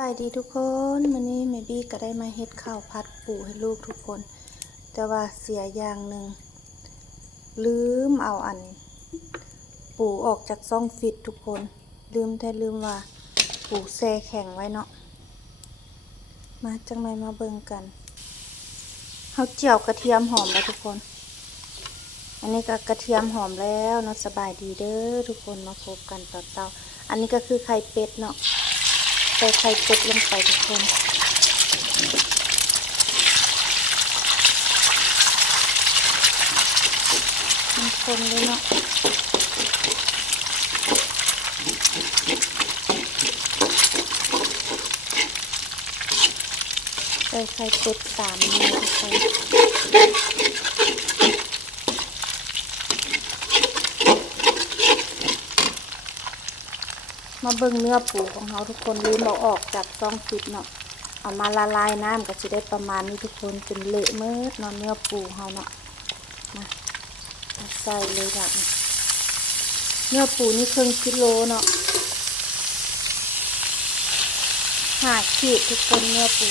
สวัสดีทุกคนวันนี้แม่บี้ก็ได้มาเฮ็ดข้าวผัดปูให้ลูกทุกคนแต่ว่าเสียอย่างหนึ่งลืมเอาปูออกจากซ่องฟิตทุกคนลืมว่าปูแช่แข็งไว้เนาะมาจังไรมาเบิ่งกันเฮาเจียวกระเทียมหอมแล้วทุกคนอันนี้ก็กระเทียมหอมแล้วเนาะสบายดีเด้อทุกคนมาพบกันต่อเตาอันนี้ก็คือไข่เป็ดเนาะใส่ไข่เป็ดลงไปทุกคนคนเลยเนาะใส่ไข่เป็ด3 มือทุกคนมาเบิ่งเนื้อปูของเขาทุกคนลืมเอาออกจากซองฟิตเนาะเอามาละลายน้ำก็จะได้ประมาณนี้ทุกคนจนเละเมื่อเนาะเนื้อปูเขาเนาะมาใส่เลยแบบนี้เนื้อปูนี่1/2 กิโลเนาะ5 ขีดทุกคนเนื้อปู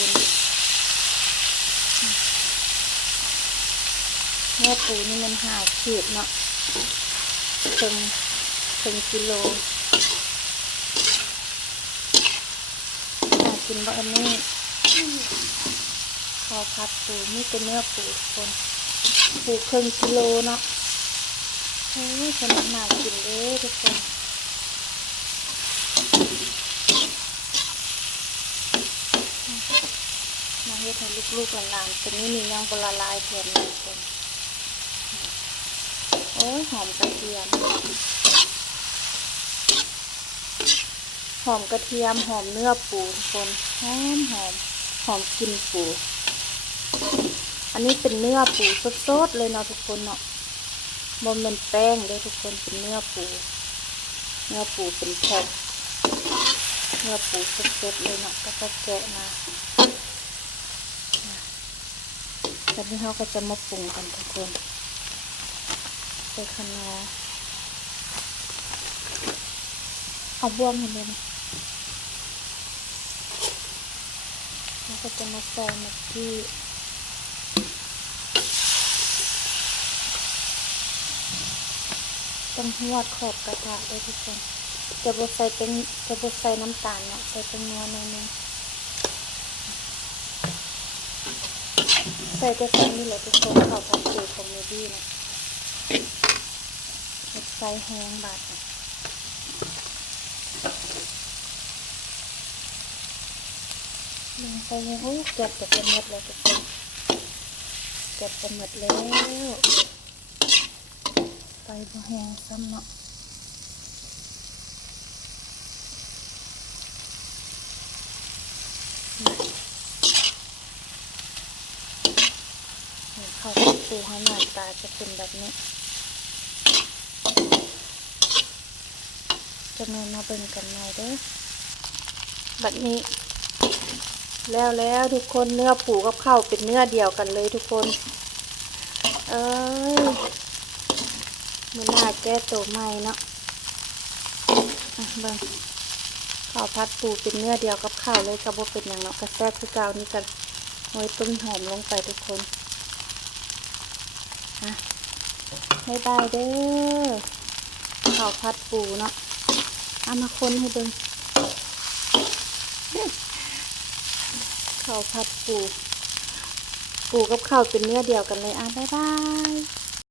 นี่มัน5 ขีดเนาะครึ่งกิโลกินบ่อันนี้พอพัดปูนี่เป็นเนื้อปูทุกคนปู1/2 กิโลเนาะโอ้ยขนาดหนากินเลยทุกคนมาเฮ็ดให้ลูกๆหลานๆตัวนี้มียังบ่ละลายแถมเลยทุกคนโอ้ยหอมกระเทียมหอมเนื้อปูทุกคนหอมกลิ่นปูอันนี้เป็นเนื้อปูสดๆเลยเนาะทุกคนเนาะบ่แม่นแป้งเลยทุกคนเป็นเนื้อปูเป็นแผ่นเนื้อปูสดๆเลยเนาะก็แกะมาแล้วนี้เราก็จะมาปรุงกันทุกคนใส่คะน้าเอาบ้วงเห็นไหมแล้วก็จะมาใส่มะกี้ต้องหวดขอบกระทะเลยทุกคนจะบดใส่น้ำตาลเนาะใส่เป็นนัวหน่อยนึงใส่แต่ใส่นี่แหละทุกคนข้าวผัดปูของเมดี้นะใส่แห้งบาดนะลงไปโอ้เกือบจะเป็นหมดแล้วทุกคนเกือบจะหมดแล้วไปบ่แห้งซ้ำเนาะข้าวผัดปูหน้าตาจะเป็นแบบนี้จะมาเบิ่งกันหน่อยเด้อแบบนี้แล้วทุกคนเนื้อปูกับข้าวเป็นเนื้อเดียวกันเลยทุกคนมื้อหน้าแก้ตัวใหม่เนาะเบิ่งข้าวผัดปูเป็นเนื้อเดียวกับข้าวเลยก็บ่เป็นอย่างเนาะกระแซ่บคือเก่านี่กันโรยต้นหอมลงไปทุกคนบ๊ายบายเด้อข้าวผัดปูเนาะเอามาคนให้เบิ่งข้าวผัดปูกับข้าวเป็นเนื้อเดียวกันเลยบ๊ายบาย